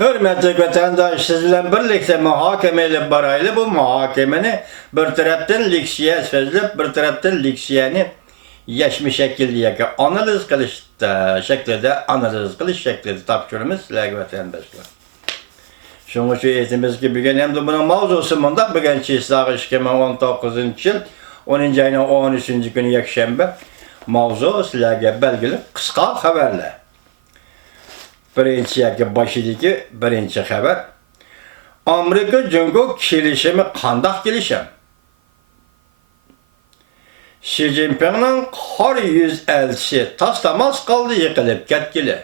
Hürmetli vatandaş, sizle birlikte muhakemeyle baraylı bu muhakemeni bir taraftan liksiye sözlüp bir taraftan liksiyeni yaşmış şekilde analiz kılış şeklinde tapşırımız sizlerge vatandaşlar. Şunu şu eğitimiz gibi hem de bunun mavzusu bunda bugün çizsağı 2019 yıl 10. ayının 13. günü yakşembe mavzu sizlerge belgili kısa haberler. Birinci haber. Amerika-Jungo kelişimi qandaq kelişim? Xi Jinping'nin qor yüz elçisi taslamaz qaldı yıqılıp ketgili.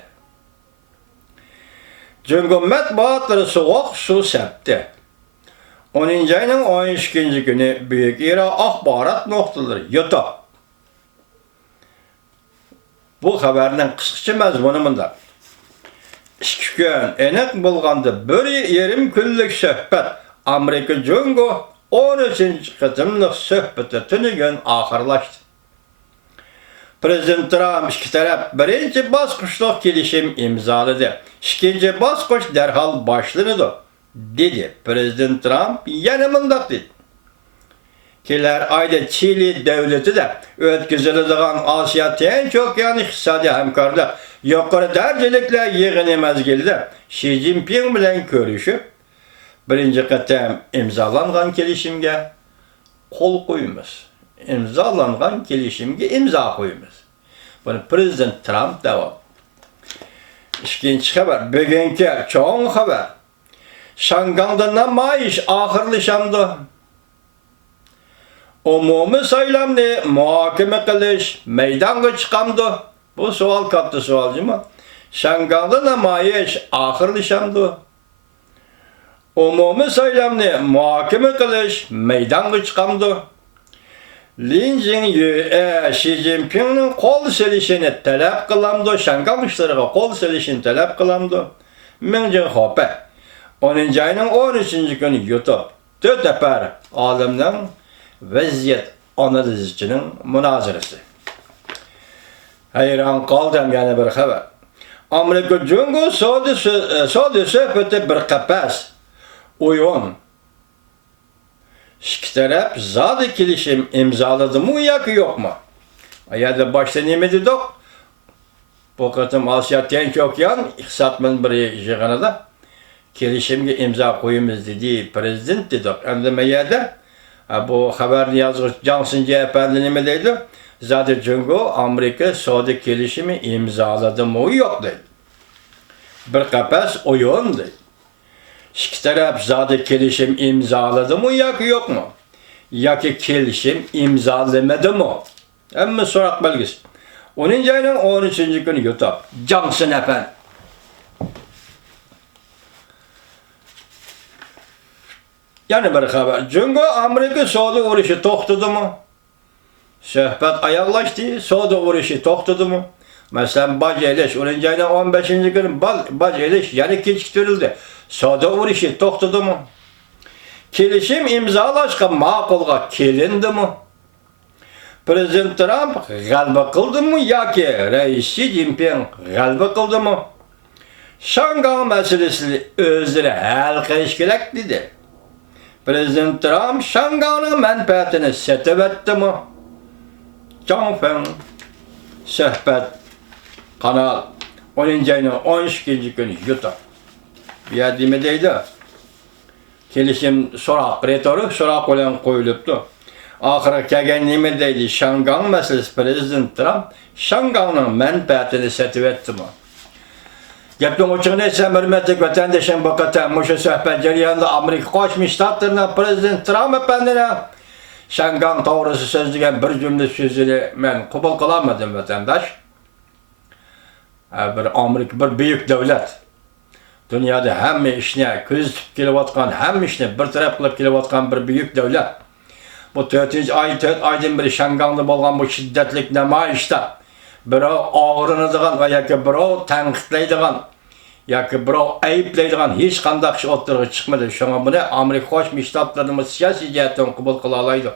Jungo matbuatlari soğuk su septi. 10. ayının 13. günü Büyük İra axbarat noktaları YouTube. Bu haberinin qısqacha mazmuni bunda. 2 gün enek bulgandı bir yerim küllük söhbet Amerika-Jungo 13. kıtımlık söhbeti tünügün ahırlaştı. Prezident Trump iki taraf birinci basqıçlıq kelişim imzaladı. İkinci basqıç derhal başlanıdı, dedi. Prezident Trump yanımında dedi. Keler ayda Çili devleti de ötküzülüdüğün Asya en çok yani iqtisadi hemkarlık yukarı dercelikle yığını mezgilde Xi Jinping bilen görüşüp birinci qatam imzalanğan kelişimge kol koyumuz. İmzalanğan kelişimge imza koyumuz. Bunu Prezident Trump devam. İkinci haber, bugünkü çoğun haber. Şangang'da namayiş ahırlaşandı. Umumi saylamni muhakeme qilish meydanga chiqamdi. Bu savol katta savol değil mi? Şangang'da namayish ahirlashamdi. Umumi saylamni muhakeme qilish meydanga chiqamdi. Lin Jingyue Xi Jinping'nin qo'l silishini talab qilamdi. Shangang ishlariga qo'l silishini talab qilamdi. Ming Jinhope 10. ayının 13. günü YouTube 4 nafar olimning vaziyet analizçinin münazırası. Hayran kaldım yani bir haber. Amerika-Jungo Saudi söhbeti bir kapas oyun. İki taraf zadı kelişim imzaladı mı yak yok mu? Ya da başta ne dedik? Bu katım Asya en çok yan iqtisatmen bir yığınada kelişimge imza koyumuz dedi prezident dedik. Endemeyede bu haberini yazmış Johnson Efendi nime deydi? Zaten Jungo Amerika Saudi kelişimi imzaladı mı yok dedi. Bir kapas oyun dedi. İki taraf zaten kelişim imzaladı mı yok mu? Ya ki kelişim imzalamadı mı? Ama sorak belgesi. 10. ayının 13. günü YouTube. Johnson Efendi. Yani bir haber. Jungo Amerika Saudi uğraşı toxtadı mı? Söhbet ayarlaştı. Saudi uğraşı toxtadı mı? Mesela Bacı Eleş 10. ayının 15. günü Bacı Eleş yani keçiktirildi. Saudi uğraşı toxtadı mı? Kelişim imzalaşqa maqulga kelindi mi? Prezident Trump g'alaba qildi mi yoki Reis Xi Jinping g'alaba qildi mi? Şangay meselesini o'zlari hal qilish kerak dedi. Prezident Trump Şangay'ın menfaatini setib etdimi? Jonfen söhbet kanal 10. ayının 12. günü YouTube. Bir yerdime deydi. Kelişim retorik sorak olan koyuluptu. Ahire kelgen nime deydi? Şangay meselesi Prezident Trump Şangay'ın menfaatini setib etdimi? Gepten uçuğunu etsem hürmetlik vatandaşın bakatan muşu söhbet jarayonida Amerika Qo'shma Shtatlarının Prezident Trump efendine Şangay to'g'risi so'zlagan bir cümle sözünü men qabul qilolmadim vatandaş. Bir Amerika bir büyük devlet. Dünyada hamma ishni ko'z tutib kelayotgan, hamma ishni bir taraf qilib kelayotgan bir büyük devlet. Bu 4 aydan beri Şangayda bo'lgan bu shiddatli namoyishda birov og'rinadigan va yoki birov tanqidlaydigan yoki birov ayıplaydigan hech qanday ish o'rtaga chiqmadi. Shunga buni Amerika Qo'shma Shtatlarının siyosiy jihatdan qabul qila oladi.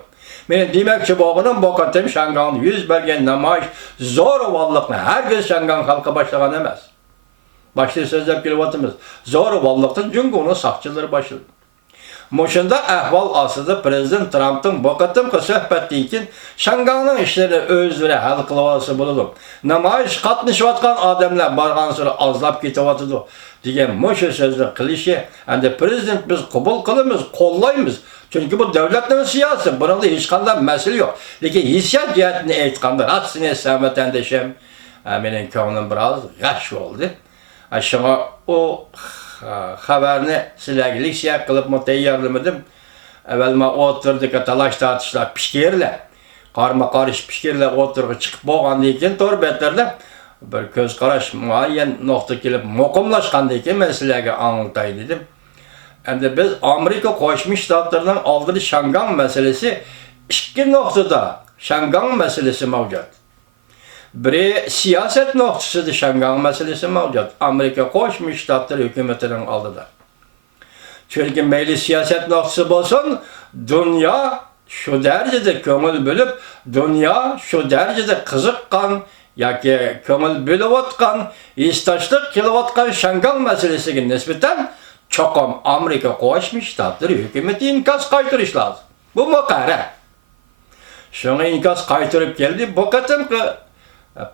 Men demoqchi bo'lganim bu qatam Şangayda yuz bergan namoyish zo'ravonlikni hargiz Şangay xalqi boshlagan emas. Başta sözlep kelyapatymyz. Zorbalykdan Jungo'nun sakçylary başladı. Moşunda ahval aslında Prezident Trump'ın bu qatymky söhbetden keyin Şanganyň işlerini özleri hal kılawasy bolady. Namaýyş gatnaşypatgan adamlar bargansy azlap ketewatydy digen moşa sözler kılışı. Ende Prezident biz kabul kılymyz, kollaýmyz. Çünkü bu devletlerin siyasi, bunun hiç qanday mesele yok. Lekin hissiyat cihetini aytganda, aksine Samet endeşem, menin köňüm biraz gaş oldu. Şoňa o haberini sizlerge leksiya kılıp taýýarlamadım. Evvelma oturdyk, talaş tartışlar pişkerler. Karma karış pişkerler oturgy çıkıp bolgandan keyin torbetlerle bir göz karaş muayyen nokta kelip mokumlaşgandan keyin men sizlerge aňlataý dedim. Endi biz Amerika Koşmuş Ştatlarynyň aldyry Şangany meselesi iki noktada Şangany meselesi mevcut. Biri siyaset noktasıdır Şangany meselesi mevcut. Amerika Koşmuş Ştatları hükümetinin aldılar. Çünkü meyli siyaset noktası bolsun, dünya şu derecede köňül bölüp, dünya şu derecede kızıkkan, yaki köňül bölüp atkan, istaçlık kilovatkan Şangany meselesine nispeten çokum Amerika Koşmuş Ştatları hükümeti inkaz kaytırış lazım. Bu mukara. Şoňa inkaz kaytırıp geldi. Bu qatymky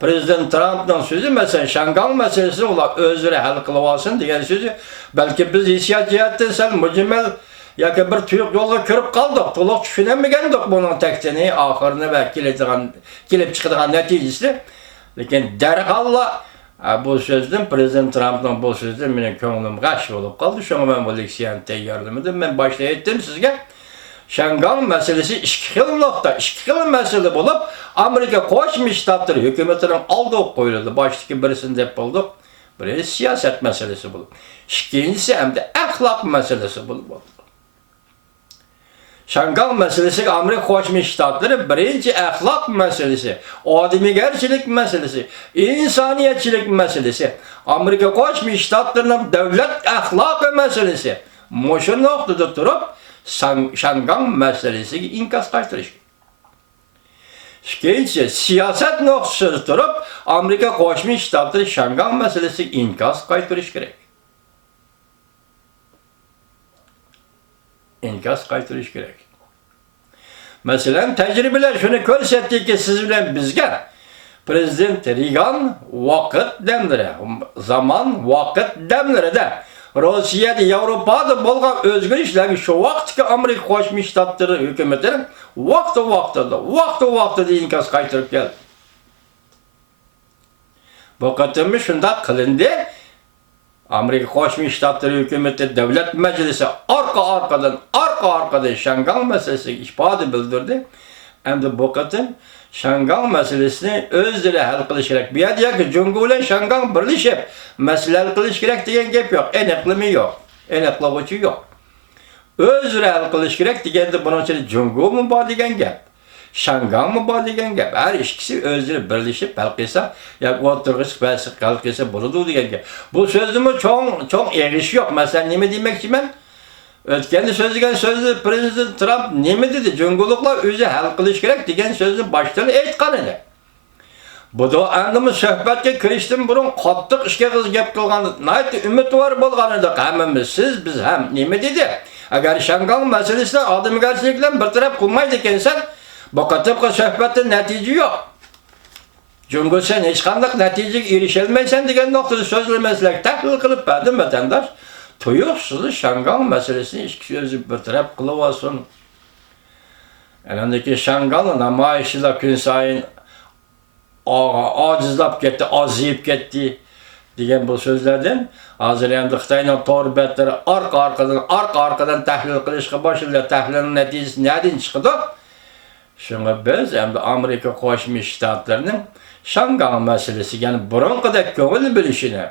Prezident Trump'dan sözü mesela Şangany meselesini olar özleri hal kılawasyn digen sözü belki biz hissiyat jihatdan sel mujmal yaki bir tuyuk yolga kirip kaldık. Tolak düşünemegendik bunun tekstini, ahyryny we kelip çykdygan netijesini. Lekin derhalla bu sözden Prezident Trump'dan bu sözden menin köňlüm gaş bolup kaldı. Şoňa men bu leksiýany taýýarlamadım. Men başta etdim sizge. Şangany meselesi iki xil mesele bolup Amerika Koşmuş Ştatları hükümetinin aldığı koyuldu. Baştaki birisini dep bulduk. Biri siyaset meselesi bulup. İkincisi hem de ahlak meselesi bulup. Şangany meselesi Amerika Koşmuş Ştatları birinci ahlak meselesi, ademigerçilik meselesi, insaniyetçilik meselesi, Amerika Koşmuş Ştatlarının devlet ahlakı meselesi. Moşu noktada durup Şangany meselesi inkaz kaytırış. İkinci siyaset noktasında durup Amerika Koşmuş Ştatları Şangany meselesi inkaz kaytırış gerek. İnkaz kaytırış gerek. Mesela tecrübeler şunu görsetdi ki siz bilen bizge Prezident Reagan vakit demlere, zaman vakit demlere de Rusya'da, Avrupa'da bolgan özgürlükleri şu vaktki Amerika Koşmuş Ştatları hükümetinin vakti inkaz kaytırıp geldi. Bu qatymmy şunda kılındı. Amerika Koşmuş Ştatları hükümeti devlet meclisi arkadan Şangany meselesi ifade bildirdi. Hem de bu qatym Şangany meselesini özleri hal kılış gerek. Bir ýerde ki Jungo bilen Şangany birleşip mesele hal kılış gerek diyen gep yok. Eneklimi yok. Eneklagyçy yok. Özleri hal kılış gerek digende bunun için Jungo mu bar diyen gep. Şangany mı bar diyen gep. Her ikisi özleri birleşip hal kılsa ya oturgyş bäsi hal kılsa bolady diyen gep. Bu sözümü çok egiş yok. Mesela nime diýmekçi men? Ötkende sözlügen sözlü Prezident Trump neme dedi? Jungoluklar özü hal kılış gerek diyen sözün baştan aytgan edi. Bu da andımız söhbetke kiriştim burun qattiq işke kız gep kılgandı. Nayt ümit var bolgan edi. Hammamiz siz biz hem neme dedi? Agar Şangany meselesine adamgerçilikle bir taraf kılmaydı ekensen bu qattiq söhbette netije yok. Jungo sen hiç qanday netijege erişelmeysen diyen noktada sözlemeslek tahlil kılıp berdim vatandaş. Tuyuksuz Şangany meselesini iki sözü bir taraf kılavasın. Elindeki Şangany namaýyşylar gün sayın acizlap ketdi, azıyıp ketdi diyen bu sözlerden hazır hem Xitayla torbetleri arkadan tahlil kılışqa başladılar. Tahlilin neticesi nereden çıktı? Şuna biz hem de Amerika Koşmuş Ştatlarının Şangany meselesi yani burunqadek köňül bilişini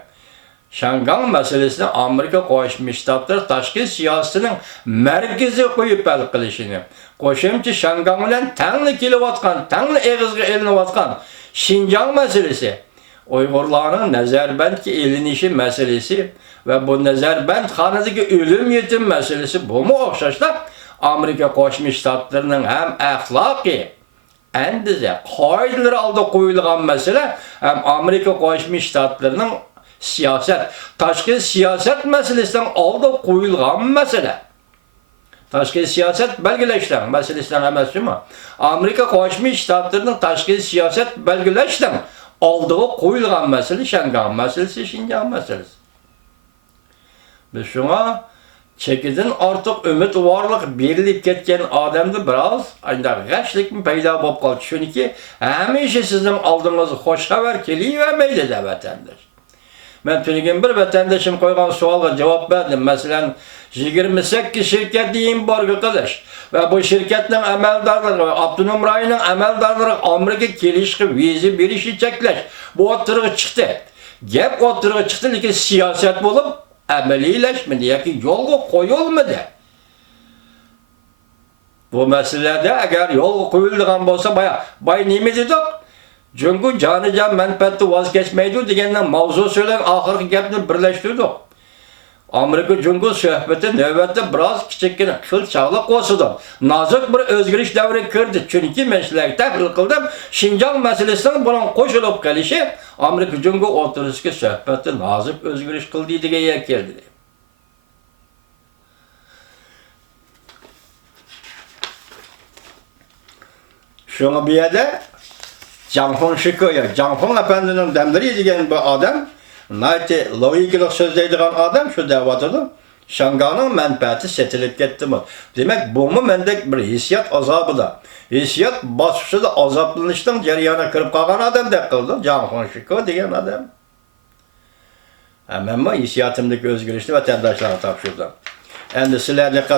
Şangany meselesini Amerika Koşmuş Ştatları taşkil siyasetinin merkezi koyup hal kılışını. Koşumçu Şangany bilen taňly kelewatkan, taňly egizge elinewatkan Şinjan meselesi, Uygurların Nezarbandki elinişi meselesi ve bu Nezarband hanıdaki ölüm yetim meselesi bu mu okşaşlar? Amerika Koşmuş Ştatlarının hem ahlaki, endize, kaydıları aldı koyulgan mesele hem Amerika Koşmuş Ştatlarının Siyaset. Taşkı siyaset meselesinden aldı koyulgan mesele. Taşkı siyaset belgeleşten meselesinden emas mi? Amerika Koşmuş Ştatlarının taşkı siyaset belgeleşten aldığı koyulgan mesele Şengan meselesi, Şinjan meselesi. Biz şuna çekidin artık ümit varlık berilip ketken adamda biraz ayda geçlik mi peyda bolup kaldı. Çünkü hemişe sizin aldığınız hoş haber kelivermeydi de vatandaş. Ben tünügün bir vatandaşım koygan sualga cevap verdim. Mesela 28 şirket deyin var arkadaş. Ve bu şirketin emeldarları, Abdunum Rayı'nın emeldarları Amerika kelişki vizi bir işi çekleş. Bu oturuğa çıktı. Gep oturuğa çıktı ki siyaset bulup emelileşmedi. Yaki yolga koyulmadı. Bu meselede eğer yolga koyulduğun olsa bay neymi dedik? Çünkü canı can menfaati vazgeçmeydi degenden mavzu söylen ahırkı gepni birleştirdik. Amerika Cumhur söhbeti növbette biraz kiçikkina kıl çağlık olsadı. Nazik bir özgürlük devri kirdi. Çünkü meseleye tahlil kıldım. Şinjan meselesinin bunun koşulup gelişi Amerika Cumhur oturuşki söhbeti nazik özgürlük kıldı diye geldi. Şunu bir yerde Canfon Şiko'ya, Canfon Efendi'nin demleri diyen bu adam, nayte logiklik sözleydiğin adam şu devatıdı. Şanganın menfaati setilip gitti mi? Demek bu mu mendek bir hissiyat azabı da. Hissiyat basışı da azaplanıştan ceriyana kırıp kalkan adam da kıldı. Canfon Şiko diyen adam. Hemen mi hissiyatımdaki özgürlüğünü vatandaşlara tapşırdım. Endi sizler dikkat